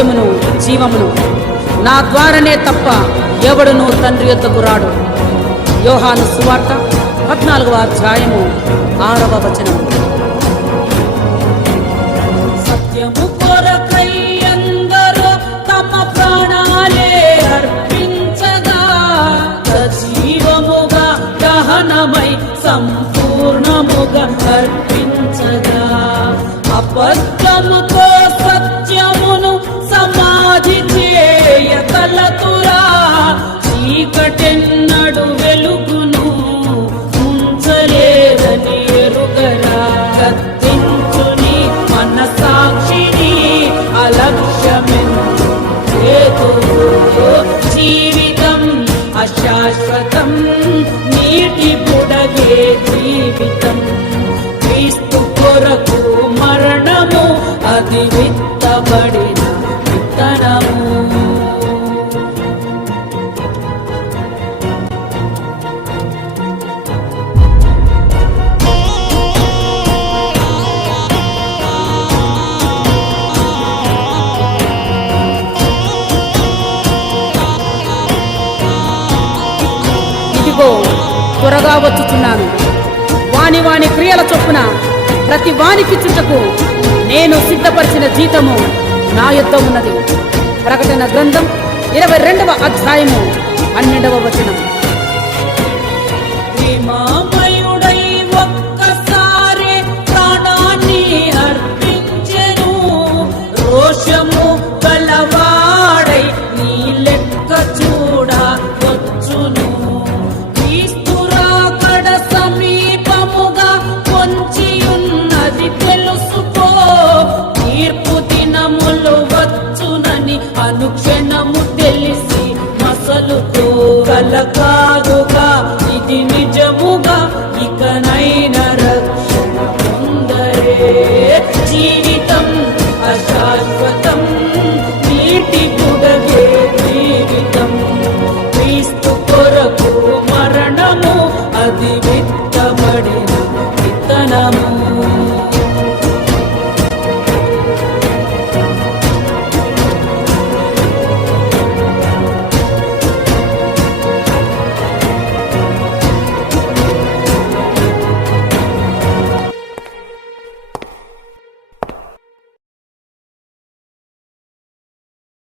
సత్యమును జీవమును. నా ద్వారానే తప్ప ఎవడును తండ్రి యొద్దకు రాడు. యోహాను సువార్త 14వ అధ్యాయము 6వ వచనము. సత్యము కొరకై అందరూ తమ ప్రాణాలే అర్పించగా, సజీవముగా దహనమై సంపూర్ణముగా అర్పించగా, అబద్ధముతో సత్యమును సమాధి చేయ తలతురా, చీకటెన్నడు వెలుగును ఉంచలేదని ఎరుగరా, కత్తించుని మనసాక్షిని అలక్ష్యమెందు. జీవితం అశాశ్వతం, నీటి బుడగే జీవితం. క్రీస్తు కొరకు మరణము, అది విత్తబడిన విత్తనము. ఇదిగో త్వరగా వచ్చుచున్నాను. వాని వాని క్రియల చొప్పున ప్రతి వానికి చుట్టకు నేను సిద్ధపరిచిన జీతము నా యొద్ద ఉన్నది. ప్రకటన గ్రంథం 22వ అధ్యాయము 12వ వచనం. ప్రేమామయుడై ఒక్కసారి ప్రాణాన్ని అర్పించెను, రోషము గలవాడై నీ లెక్క చూడ వచ్చును. క్రీస్తురాకడ సమీపముగా పొంచియున్నది తెలుసుకో, తీర్పు దినములు వచ్చునని అనుక్షణము తెలిసి మసలుతో కలకాదుగా, ఇది నిజముగా ఇకనైన రక్షణ పొందరే. జీవితం అశాశ్వతం, నీటి